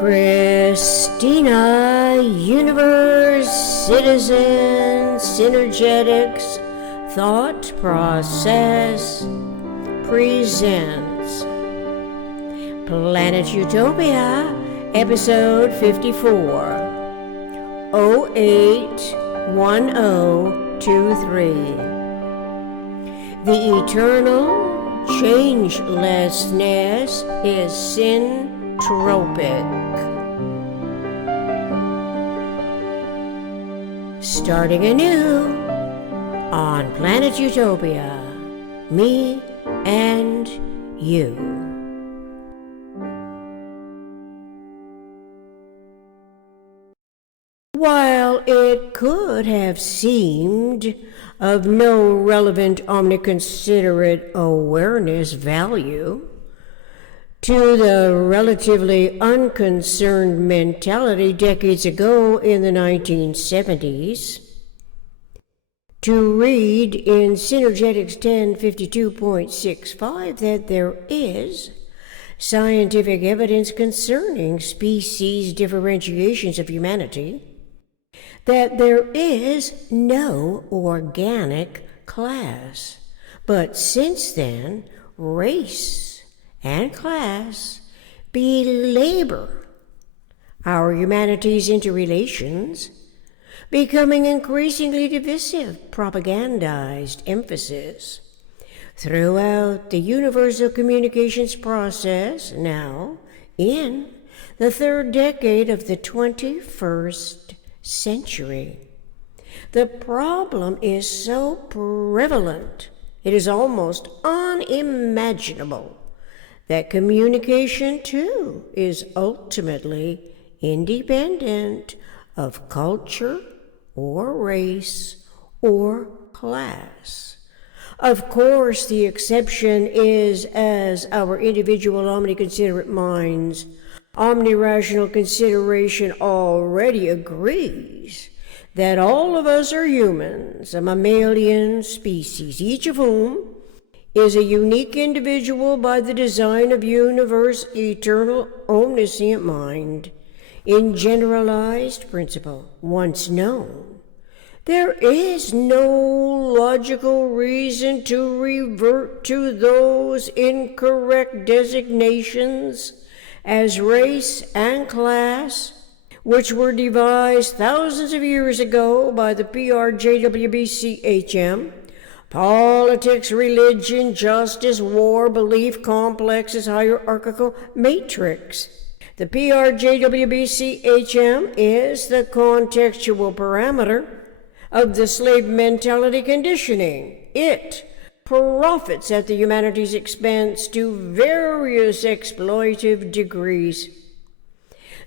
Christina, Universe, Citizen, Synergetics, Thought Process presents Planet Utopia, Episode 54, 081023. The eternal changelessness is Syntropic. Starting anew on Planet Utopia, me and you. While it could have seemed of no relevant omniconsiderate awareness value to the relatively unconcerned mentality decades ago in the 1970s, to read in Synergetics 1052.65 that there is scientific evidence concerning species differentiations of humanity, that there is no organic class, but since then, race and class belabor our humanity's interrelations, becoming increasingly divisive, propagandized emphasis throughout the universal communications process now in the third decade of the 21st century. The problem is so prevalent, it is almost unimaginable that communication too is ultimately independent of culture or race or class. Of course, the exception is as our individual omniconsiderate minds, omnirational consideration already agrees that all of us are humans, a mammalian species, each of whom is a unique individual by the design of universe, eternal, omniscient mind, in generalized principle, once known. There is no logical reason to revert to those incorrect designations as race and class, which were devised thousands of years ago by the PRJWBCHM, politics, religion, justice, war, belief complexes, hierarchical matrix. The PRJWBCHM is the contextual parameter of the slave mentality conditioning. It profits at the humanity's expense to various exploitive degrees.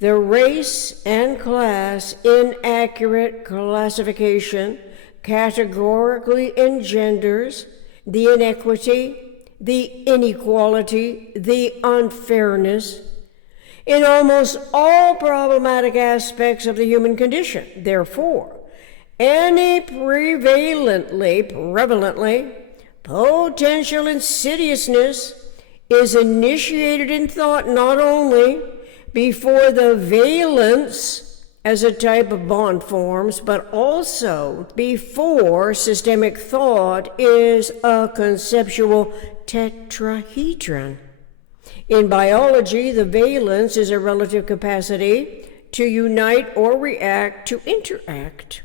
The race and class inaccurate classification categorically engenders the inequity, the inequality, the unfairness in almost all problematic aspects of the human condition. Therefore, any prevalently, potential insidiousness is initiated in thought not only before the valence as a type of bond forms, but also before systemic thought is a conceptual tetrahedron. In biology, the valence is a relative capacity to unite or react to interact.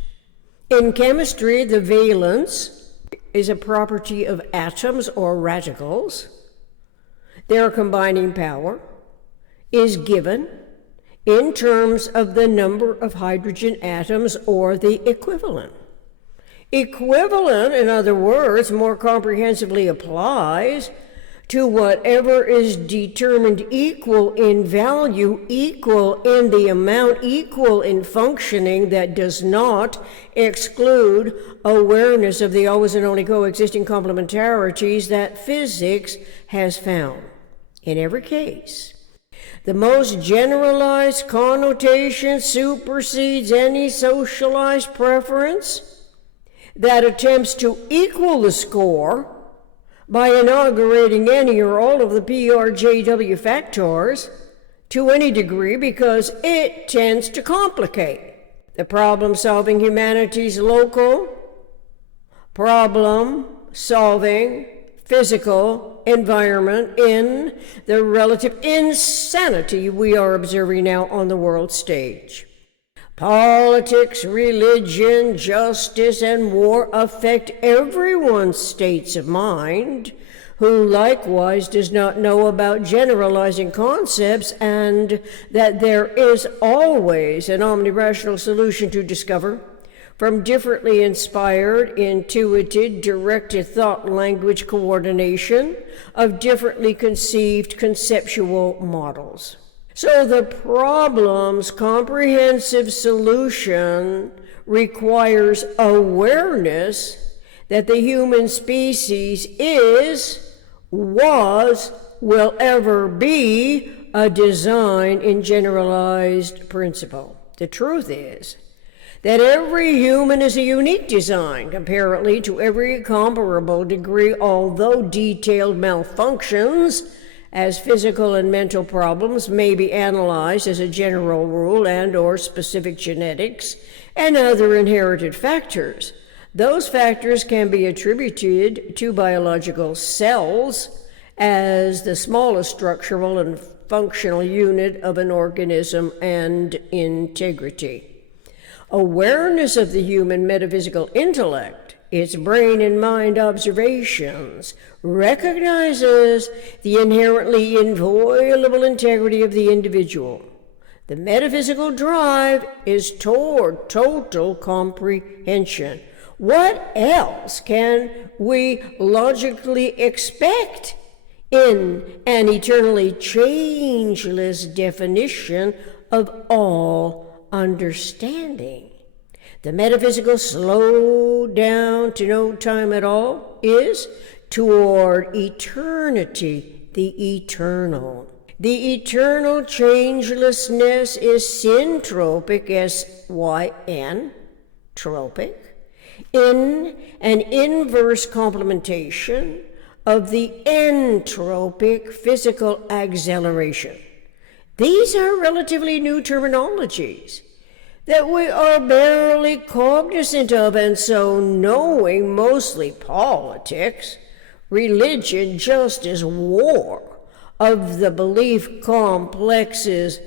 In chemistry, the valence is a property of atoms or radicals. Their combining power is given in terms of the number of hydrogen atoms or the equivalent. Equivalent, in other words, more comprehensively applies to whatever is determined equal in value, equal in the amount, equal in functioning, that does not exclude awareness of the always and only coexisting complementarities that physics has found. In every case, the most generalized connotation supersedes any socialized preference that attempts to equal the score by inaugurating any or all of the PRJW factors to any degree because it tends to complicate the problem-solving humanity's local, problem-solving, physical environment in the relative insanity we are observing now on the world stage. Politics, religion, justice, and war affect everyone's states of mind, who likewise does not know about generalizing concepts and that there is always an omnirational solution to discover from differently inspired, intuited, directed thought-language coordination of differently conceived conceptual models. So the problem's comprehensive solution requires awareness that the human species is, was, will ever be a design in generalized principle. The truth is that every human is a unique design, comparatively to every comparable degree, although detailed malfunctions as physical and mental problems may be analyzed as a general rule and or specific genetics and other inherited factors. Those factors can be attributed to biological cells as the smallest structural and functional unit of an organism and integrity. Awareness of the human metaphysical intellect, its brain and mind observations, recognizes the inherently inviolable integrity of the individual. The metaphysical drive is toward total comprehension. What else can we logically expect in an eternally changeless definition of all understanding? The metaphysical slow down to no time at all is toward eternity, the eternal. The eternal changelessness is syntropic, S-Y-N, tropic, in an inverse complementation of the entropic physical acceleration. These are relatively new terminologies that we are barely cognizant of, and so knowing mostly politics, religion, justice, war, of the belief complex's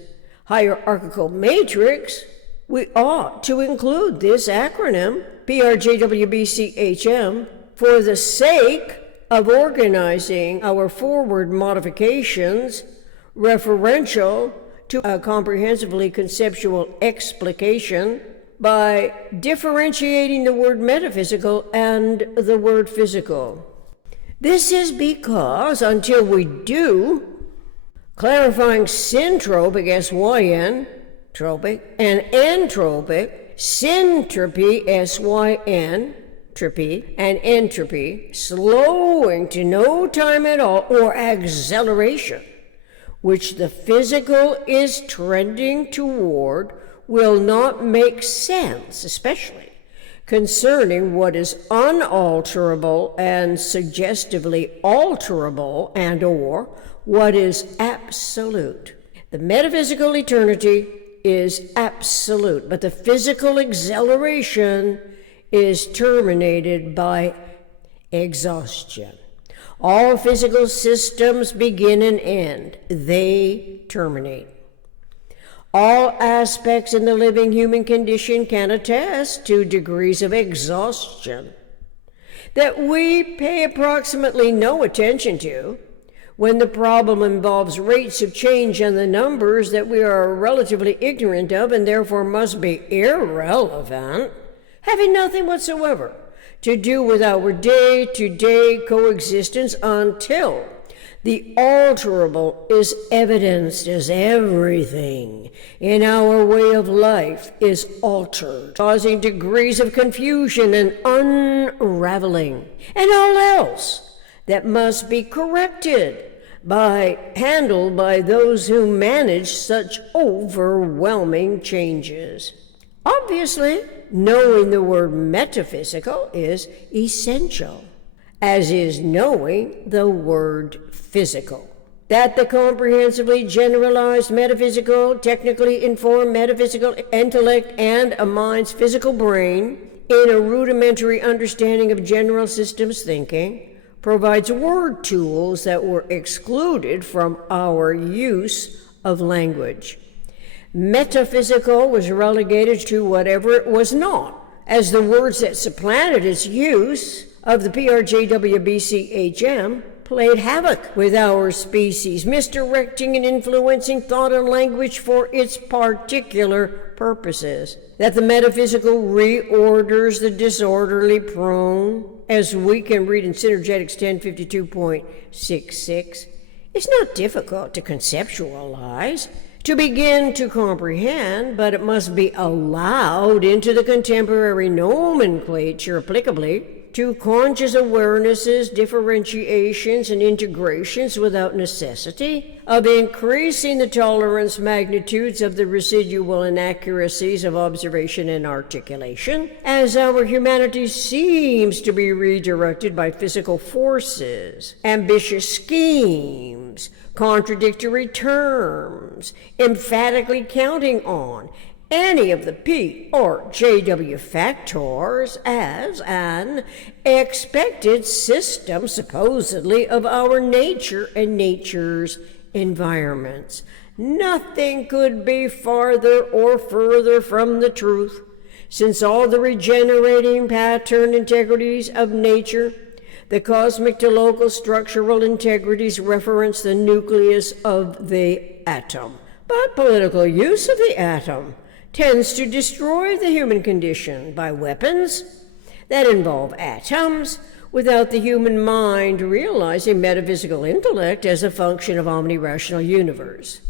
hierarchical matrix, we ought to include this acronym, PRJWBCHM, for the sake of organizing our forward modifications referential to a comprehensively conceptual explication by differentiating the word metaphysical and the word physical. This is because until we do, clarifying syntropic, S-Y-N, tropic, and entropic, syntropy, S-Y-N, tropy, and entropy, slowing to no time at all, or acceleration, which the physical is trending toward, will not make sense, especially concerning what is unalterable and suggestively alterable and or what is absolute. The metaphysical eternity is absolute, but the physical acceleration is terminated by exhaustion. All physical systems begin and end. They terminate. All aspects in the living human condition can attest to degrees of exhaustion that we pay approximately no attention to when the problem involves rates of change and the numbers that we are relatively ignorant of and therefore must be irrelevant, having nothing whatsoever to do with our day-to-day coexistence until the alterable is evidenced as everything in our way of life is altered, causing degrees of confusion and unraveling, and all else that must be handled by those who manage such overwhelming changes. Obviously, knowing the word metaphysical is essential, as is knowing the word physical. that the comprehensively generalized metaphysical, technically informed metaphysical intellect and a mind's physical brain, in a rudimentary understanding of general systems thinking, provides word tools that were excluded from our use of language. Metaphysical was relegated to whatever it was not, as the words that supplanted its use of the PRJWBCHM played havoc with our species, misdirecting and influencing thought and language for its particular purposes. That the metaphysical reorders the disorderly prone, as we can read in Synergetics 1052.66, is not difficult to conceptualize, to begin to comprehend, but it must be allowed into the contemporary nomenclature applicably to conscious awarenesses, differentiations, and integrations without necessity of increasing the tolerance magnitudes of the residual inaccuracies of observation and articulation, as our humanity seems to be redirected by physical forces, ambitious schemes, contradictory terms, emphatically counting on any of the P or JW factors as an expected system, supposedly, of our nature and nature's environments. Nothing could be farther or further from the truth, since all the regenerating pattern integrities of nature, the cosmic to local structural integrities, reference the nucleus of the atom. But political use of the atom tends to destroy the human condition by weapons that involve atoms without the human mind realizing metaphysical intellect as a function of omnirational universe.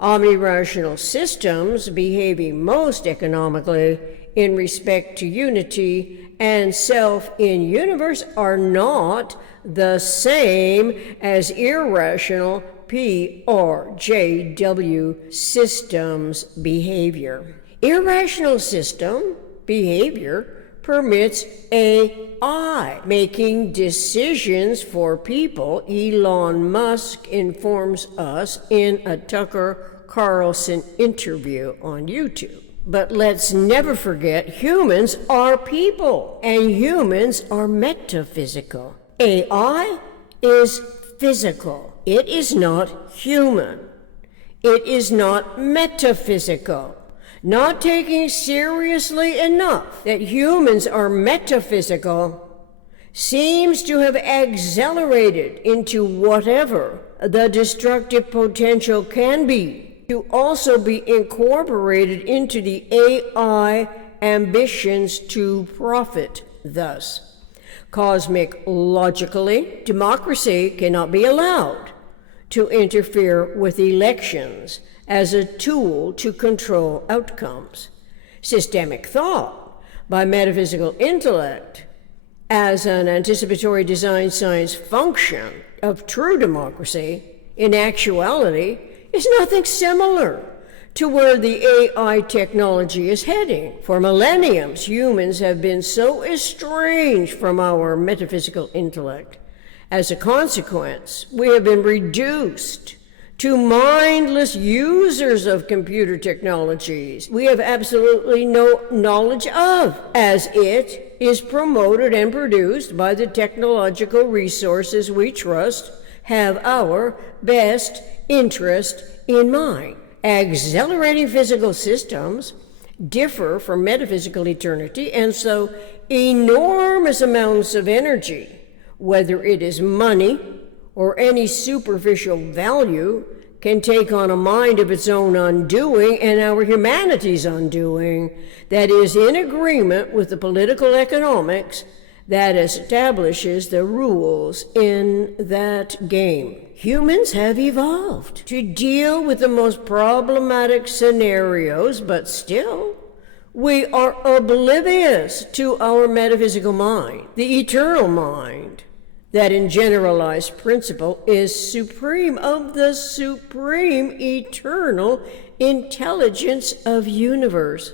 Omnirational systems behaving most economically in respect to unity and self in universe are not the same as irrational P or JW systems behavior. Irrational system behavior permits AI making decisions for people, Elon Musk informs us in a Tucker Carlson interview on YouTube. But let's never forget, humans are people, and humans are metaphysical. AI is physical. It is not human. It is not metaphysical. Not taking seriously enough that humans are metaphysical seems to have accelerated into whatever the destructive potential can be, to also be incorporated into the AI ambitions to profit thus. Cosmic logically, democracy cannot be allowed to interfere with elections as a tool to control outcomes. Systemic thought by metaphysical intellect as an anticipatory design science function of true democracy, in actuality, is nothing similar to where the AI technology is heading. For millenniums, humans have been so estranged from our metaphysical intellect. As a consequence, we have been reduced to mindless users of computer technologies we have absolutely no knowledge of, as it is promoted and produced by the technological resources we trust have our best interest in mind. Accelerating physical systems differ from metaphysical eternity, and so enormous amounts of energy, whether it is money or any superficial value, can take on a mind of its own undoing and our humanity's undoing that is in agreement with the political economics that establishes the rules in that game. Humans have evolved to deal with the most problematic scenarios, but still, we are oblivious to our metaphysical mind, the eternal mind, that in generalized principle is supreme of the supreme eternal intelligence of universe.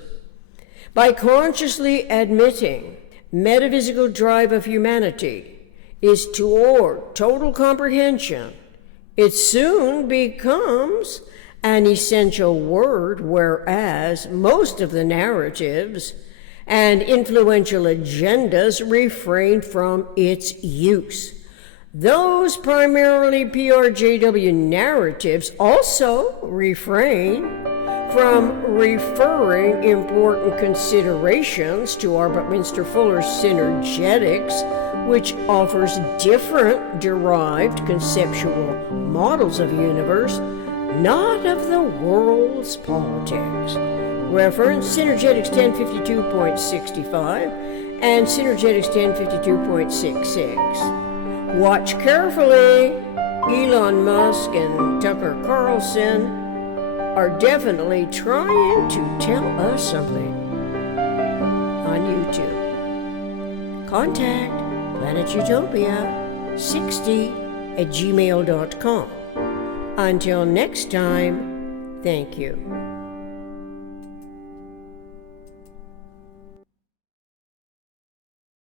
By consciously admitting metaphysical drive of humanity is toward total comprehension It soon becomes an essential word, whereas most of the narratives and influential agendas refrain from its use. Those primarily PRJW narratives also refrain from referring important considerations to R. Buckminster Fuller's Synergetics, which offers different derived conceptual models of universe, not of the world's politics. Reference Synergetics 1052.65 and Synergetics 1052.66. Watch carefully. Elon Musk and Tucker Carlson are definitely trying to tell us something on YouTube. Contact planetutopia60@gmail.com. Until next time, thank you.